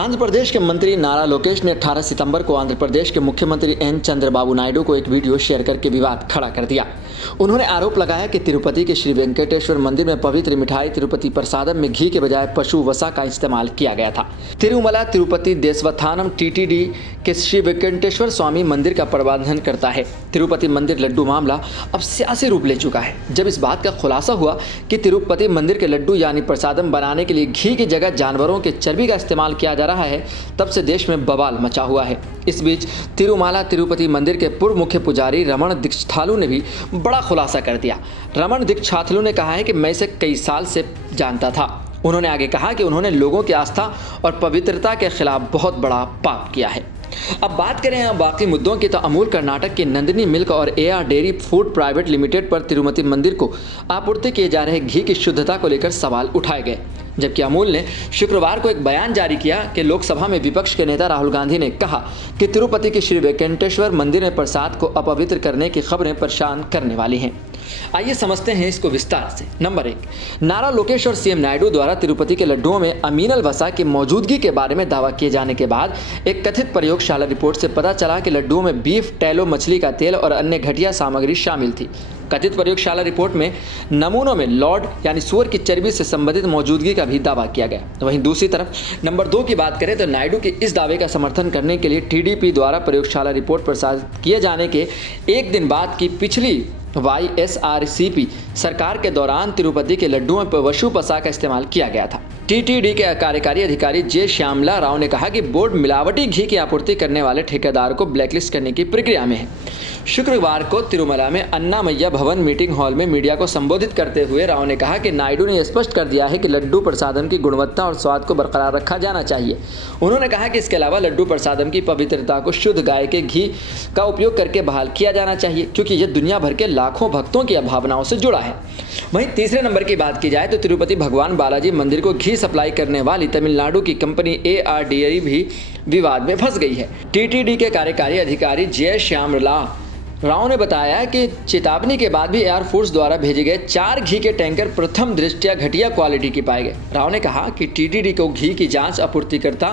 आंध्र प्रदेश के मंत्री नारा लोकेश ने 18 सितंबर को आंध्र प्रदेश के मुख्यमंत्री एन चंद्रबाबू नायडू को एक वीडियो शेयर करके विवाद खड़ा कर दिया। उन्होंने आरोप लगाया कि तिरुपति के श्री वेंकटेश्वर मंदिर में पवित्र मिठाई तिरुपति प्रसादम में घी के बजाय पशु वसा का इस्तेमाल किया गया था। तिरुमला तिरुपति देवस्थानम टीटीडी के श्री वेंकटेश्वर स्वामी मंदिर का प्रबंधन करता है। तिरुपति मंदिर लड्डू मामला अब सियासी रूप ले चुका है। जब इस बात का खुलासा हुआ कि तिरुपति मंदिर के लड्डू यानी प्रसादम बनाने के लिए घी की जगह जानवरों के चर्बी का इस्तेमाल किया जा रहा है, तब से देश में बवाल मचा हुआ है। इस बीच तिरुमाला तिरुपति मंदिर के पूर्व मुख्य पुजारी रमण दीक्षाथलू ने भी बड़ा खुलासा कर दिया। रमण दीक्षाथलू ने कहा है कि मैं इसे कई साल से जानता था। उन्होंने आगे कहा कि उन्होंने लोगों की आस्था और पवित्रता के खिलाफ बहुत बड़ा पाप किया है। अब बात करें बाकी मुद्दों की, तो अमूल कर्नाटक की नंदिनी मिल्क और AR dairy food private limited पर तिरुपति मंदिर को आपूर्ति किए जा रहे घी की शुद्धता को लेकर सवाल उठाए गए। जबकि अमूल ने शुक्रवार को एक बयान जारी किया कि लोकसभा में विपक्ष के नेता राहुल गांधी ने कहा कि तिरुपति के श्री वेंकटेश्वर मंदिर में प्रसाद को अपवित्र करने की खबरें परेशान करने वाली हैं। आइए समझते हैं इसको विस्तार से। नंबर 1, नारा लोकेश और सीएम नायडू द्वारा तिरुपति के लड्डुओं में अमीनल वसा की मौजूदगी के बारे में दावा किए जाने के बाद एक कथित प्रयोगशाला रिपोर्ट से पता चला कि लड्डुओं में बीफ टैलो मछली का तेल और अन्य घटिया सामग्री शामिल थी। कथित प्रयोगशाला रिपोर्ट में नमूनों में लॉर्ड यानी सुअर की चर्बी से संबंधित मौजूदगी का भी दावा किया गया। वहीं दूसरी तरफ नंबर 2 की बात करें तो नायडू के इस दावे का समर्थन करने के लिए टीडीपी द्वारा प्रयोगशाला रिपोर्ट प्रसारित किए जाने के एक दिन बाद की पिछली YSRCP सरकार के दौरान तिरुपति के लड्डुओं पर पशु वसा का इस्तेमाल किया गया था। टीटीडी के कार्यकारी अधिकारी जे श्यामला राव ने कहा कि बोर्ड मिलावटी घी की आपूर्ति करने वाले ठेकेदार को ब्लैकलिस्ट करने की प्रक्रिया में है। शुक्रवार को तिरुमला में अन्नामय्या भवन मीटिंग हॉल में मीडिया को संबोधित करते हुए राव ने कहा कि नायडू ने स्पष्ट कर दिया है कि लड्डू प्रसादम की गुणवत्ता और स्वाद को बरकरार रखा जाना चाहिए। उन्होंने कहा कि इसके अलावा लड्डू प्रसादम की पवित्रता को शुद्ध गाय के घी का उपयोग करके बहाल किया जाना चाहिए, क्योंकि यह दुनिया भर के लाखों भक्तों की भावनाओं से जुड़ा है। वहीं तीसरे नंबर की बात की जाए तो तिरुपति भगवान बालाजी मंदिर को घी सप्लाई करने वाली तमिलनाडु की कंपनी एआर डेयरी भी विवाद में फंस गई है। टीटीडी के कार्यकारी अधिकारी जय श्यामला राव ने बताया कि चेतावनी के बाद भी एयर फोर्स द्वारा भेजे गए 4 घी के टैंकर प्रथम दृष्टया घटिया क्वालिटी के पाए गए। राव ने कहा कि टीटीडी को घी की जांच आपूर्तिकर्ता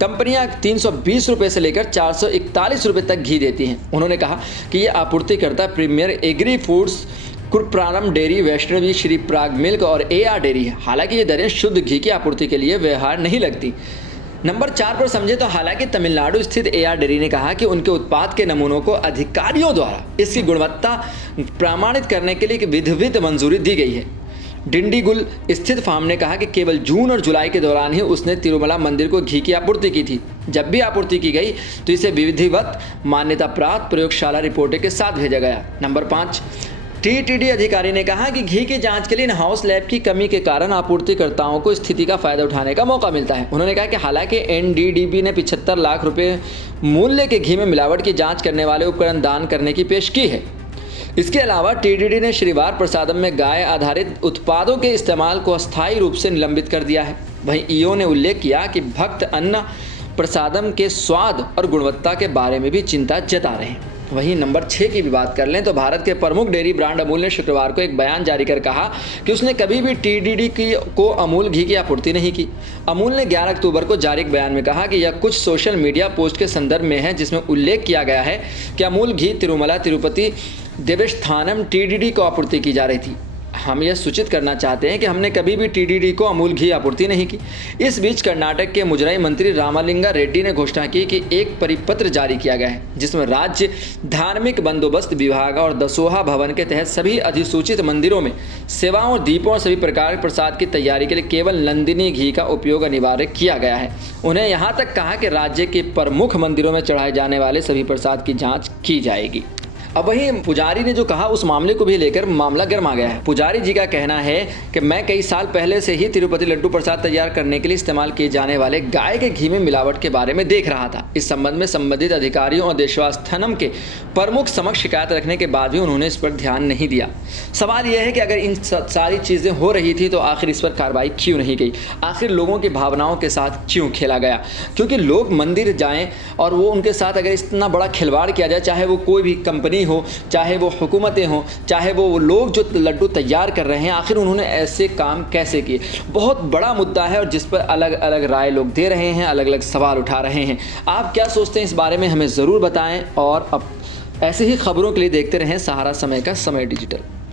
कंपनियां 320 रुपये से लेकर 441 रुपये तक घी देती हैं। उन्होंने कहा कि ये आपूर्तिकर्ता प्रीमियर एग्री फूड्स, कुरप्रारम डेयरी, वैष्णवी, श्री प्राग मिल्क और एआर डेयरी है। हालांकि ये दरें शुद्ध घी की आपूर्ति के लिए व्यवहार नहीं लगती। नंबर 4 पर समझे तो हालांकि तमिलनाडु स्थित एआर डेयरी ने कहा कि उनके उत्पाद के नमूनों को अधिकारियों द्वारा इसकी गुणवत्ता प्रमाणित करने के लिए विधिवत मंजूरी दी गई है। डिंडीगुल स्थित फार्म ने कहा कि केवल जून और जुलाई के दौरान ही उसने तिरुमला मंदिर को घी की आपूर्ति की थी। जब भी आपूर्ति की गई तो इसे विधिवत मान्यता प्राप्त प्रयोगशाला रिपोर्ट के साथ भेजा गया। नंबर 5, टीटीडी अधिकारी ने कहा कि घी की जांच के लिए इन हाउस लैब की कमी के कारण आपूर्तिकर्ताओं को स्थिति का फायदा उठाने का मौका मिलता है। उन्होंने कहा कि हालांकि एनडीडीबी ने 75 लाख रुपए मूल्य के घी में मिलावट की जांच करने वाले उपकरण दान करने की पेश की है। इसके अलावा टीटीडी ने श्रीवार प्रसादम में गाय आधारित उत्पादों के इस्तेमाल को अस्थायी रूप से निलंबित कर दिया है। वहीं ईओ ने उल्लेख किया कि भक्त अन्न प्रसादम के स्वाद और गुणवत्ता के बारे में भी चिंता जता रहे हैं। वहीं नंबर 6 की भी बात कर लें तो भारत के प्रमुख डेयरी ब्रांड अमूल ने शुक्रवार को एक बयान जारी कर कहा कि उसने कभी भी टीटीडी को अमूल घी की आपूर्ति नहीं की। अमूल ने 11 अक्टूबर को जारी एक बयान में कहा कि यह कुछ सोशल मीडिया पोस्ट के संदर्भ में है, जिसमें उल्लेख किया गया है कि अमूल घी तिरुमला तिरुपति देवस्थानम टीटीडी को आपूर्ति की जा रही थी। हम यह सूचित करना चाहते हैं कि हमने कभी भी टीटीडी को अमूल घी आपूर्ति नहीं की। इस बीच कर्नाटक के मुजराई मंत्री रामालिंगा रेड्डी ने घोषणा की कि एक परिपत्र जारी किया गया है, जिसमें राज्य धार्मिक बंदोबस्त विभाग और दसोहा भवन के तहत सभी अधिसूचित मंदिरों में सेवाओं, दीपों और सभी प्रकार के प्रसाद की तैयारी के लिए केवल नंदिनी घी का उपयोग अनिवार्य किया गया है। उन्हें यहाँ तक कहा कि राज्य के प्रमुख मंदिरों में चढ़ाए जाने वाले सभी प्रसाद की जाँच की जाएगी। अब वहीं पुजारी ने जो कहा उस मामले को भी लेकर मामला गर्मा गया है। पुजारी जी का कहना है कि मैं कई साल पहले से ही तिरुपति लड्डू प्रसाद तैयार करने के लिए इस्तेमाल किए जाने वाले गाय के घी में मिलावट के बारे में देख रहा था। इस संबंध में संबंधित अधिकारियों और देवस्थानम के प्रमुख समक्ष शिकायत रखने के बाद भी उन्होंने इस पर ध्यान नहीं दिया। सवाल यह है कि अगर इन सारी चीज़ें हो रही थी तो आखिर इस पर कार्रवाई क्यों नहीं गई? आखिर लोगों की भावनाओं के साथ क्यों खेला गया? क्योंकि लोग मंदिर जाएँ और वो उनके साथ अगर इतना बड़ा खिलवाड़ किया जाए, चाहे वो कोई भी कंपनी कंपनी हो, चाहे वो हुकूमतें हों, चाहे वो लोग जो लड्डू तैयार कर रहे हैं, आखिर उन्होंने ऐसे काम कैसे किए। बहुत बड़ा मुद्दा है और जिस पर अलग अलग राय लोग दे रहे हैं, अलग अलग सवाल उठा रहे हैं। आप क्या सोचते हैं इस बारे में हमें ज़रूर बताएं और अब ऐसे ही खबरों के लिए देखते रहें सहारा समय का समय डिजिटल।